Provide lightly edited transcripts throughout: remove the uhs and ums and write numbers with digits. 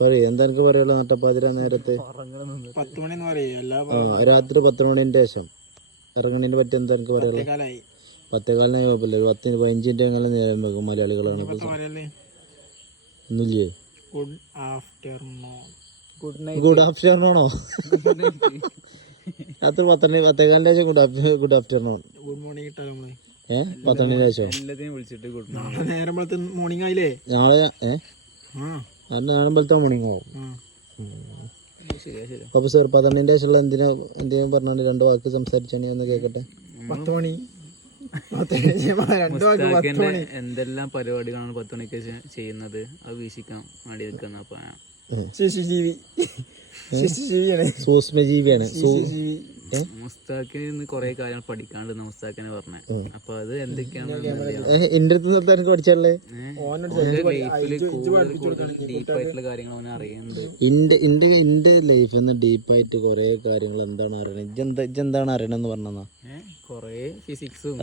പറയ് എന്താ എനിക്ക് പറയുള്ളൂ? നട്ടപ്പാതിര നേരത്ത് 10 മണി എന്ന് പറയും. രാത്രി 10 മണിന്റെ ശേഷം ഇറങ്ങണതിനെ പറ്റി എന്താ എനിക്ക് പറയുള്ളൂ? 10:15 കുഴപ്പമില്ല, 10-15 എങ്ങനെ നേരം വെക്കും മലയാളികളാണ്. ഒന്നുമില്ലേ? ഗുഡ് ആഫ്റ്റർനൂണോ? രാത്രി 10:15 ശേഷം ഗുഡ് ആഫ്റ്റർനൂൺ. ഗുഡ് മോർണിംഗ് ഇട്ടാ നമ്മള് 10 ശേഷം നേരം മോർണിംഗ് ആയില്ലേ നാളെ. നേരം പോലത്തെ മോർണിംഗ് ആവും. അപ്പൊ സാർ 10 ശേഷമുള്ള എന്തിനും പറഞ്ഞാണ്ട് 2 വാക്ക് സംസാരിച്ചാണ് ഒന്ന് കേക്കട്ടെ. 10 മണി എന്തെല്ലാം പരിപാടികളാണ് 10 മണിക്ക് ചെയ്യുന്നത് അത് വീക്ഷിക്കാൻ വേണ്ടി നിൽക്കുന്ന സൂക്ഷ്മജീവിയാണ് മുസ്താഖിന് ഇന്ന് കൊറേ കാര്യങ്ങൾ പഠിക്കാണ്ട് മുസ്താഖിനെ പറഞ്ഞ. അപ്പൊ അത് എന്തൊക്കെയാണ് എന്റെ അടുത്ത് പഠിച്ചല്ലേ ലൈഫില് കൂടുതൽ ഡീപ്പായിട്ടുള്ള കാര്യങ്ങൾ അവനെ അറിയുന്നുണ്ട്. എന്റെ ലൈഫിൽ നിന്ന് ഡീപ്പായിട്ട് കൊറേ കാര്യങ്ങൾ എന്താണ് അറിയണത്? ഇജെന്താണ് അറിയണെന്ന് പറഞ്ഞാ കൊറേ ഫിസിക്സും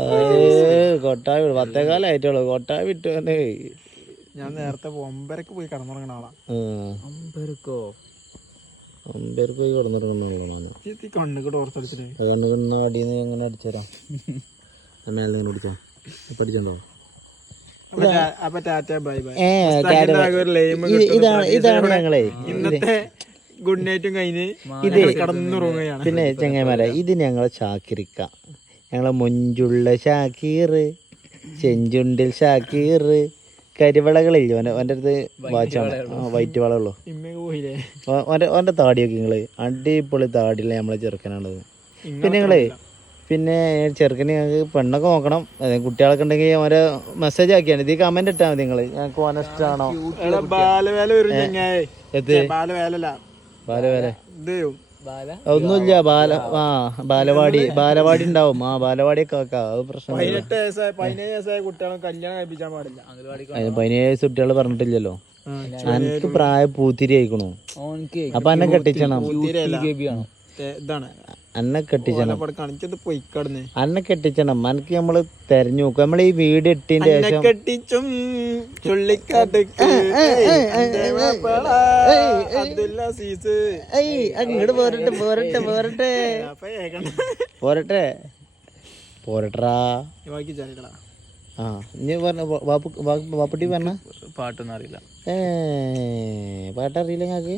കൊട്ടായി 10 കാലമായിട്ടുള്ളൂ. കൊട്ടായി വിട്ടു. ഞാൻ നേരത്തെ 9:00 പോയി കടന്നുറങ്ങണ ആളാ. 9:00 പോയി കിടന്നിറങ്ങുന്ന കണ്ണുകണ്ണ അടിന്ന് എങ്ങനെ അടിച്ചുതരാം? മേലെ കുടിച്ചോ പഠിച്ചോ? ഇതാണ് ഞങ്ങളെ ഇന്നത്തെ ഗുഡ് നൈറ്റും കഴിഞ്ഞ് കടന്നുറങ്ങുകയാണ്. പിന്നെ ചെങ്ങന്മാരെ, ഇത് ഞങ്ങളെ ഷാക്കിരിക്ക, ഞങ്ങളെ മൊഞ്ചുള്ള ഷാക്കീർ, ചെഞ്ചുണ്ടിൽ ഷാക്കീർ, കരിവളകളില്ലേ ഓൻ്റെ അടുത്ത് വാച്ചാണ്, വൈറ്റ് വളയുള്ളൂ. ഓൻ്റെ താടിയൊക്കെ നിങ്ങള് അടിപൊളി താടിയില്ല നമ്മളെ ചെറുക്കനാണത്. പിന്നെ ചെറുക്കന് ഞങ്ങൾക്ക് പെണ്ണൊക്കെ നോക്കണം. കുട്ടികളൊക്കെ ഉണ്ടെങ്കിൽ ഓരോ മെസ്സേജ് ആക്കിയാണ് ഇത് കമന്റ് ഇട്ടാൽ മതി നിങ്ങള്. ഞങ്ങൾക്ക് ഓനെ ഇഷ്ടമാണോ? ബാലവേല ഒന്നുമില്ല. ബാലവാടി ഉണ്ടാവും. ബാലവാടിയൊക്കെ ആക്കാം, അത് പ്രശ്നം. 17 കുട്ടികളും കല്യാണം കഴിപ്പിച്ചാൻ പാടില്ല. 17 കുട്ടികൾ പറഞ്ഞിട്ടില്ലല്ലോ. എനിക്ക് പ്രായം പൂത്തിരി ആയിക്കണു. അപ്പൊ എന്നെ കെട്ടിച്ചണം. എന്നെ കെട്ടിച്ചണം. എന്നെ കെട്ടിച്ചണം. എനിക്ക് നമ്മള് തെരഞ്ഞു നോക്കും. നമ്മൾ ഈ വീട് ഇട്ടതിന്റെ ശേഷം അങ്ങോട്ട് പോരട്ടാ. ഇനി പറഞ്ഞ വാപ്പട്ടി പറഞ്ഞ പാട്ടൊന്നും അറിയില്ല. പാട്ടറിയില്ല ഞങ്ങക്ക്?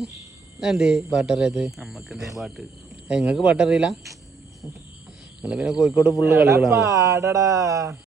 എന്തേ പാട്ടറിയാത്? നമ്മക്ക് എന്തേ പാട്ട്? നിങ്ങൾക്ക് പാട്ടറിയില്ല? പിന്നെ കോഴിക്കോട് ഫുള്ള് കളികളാണ്.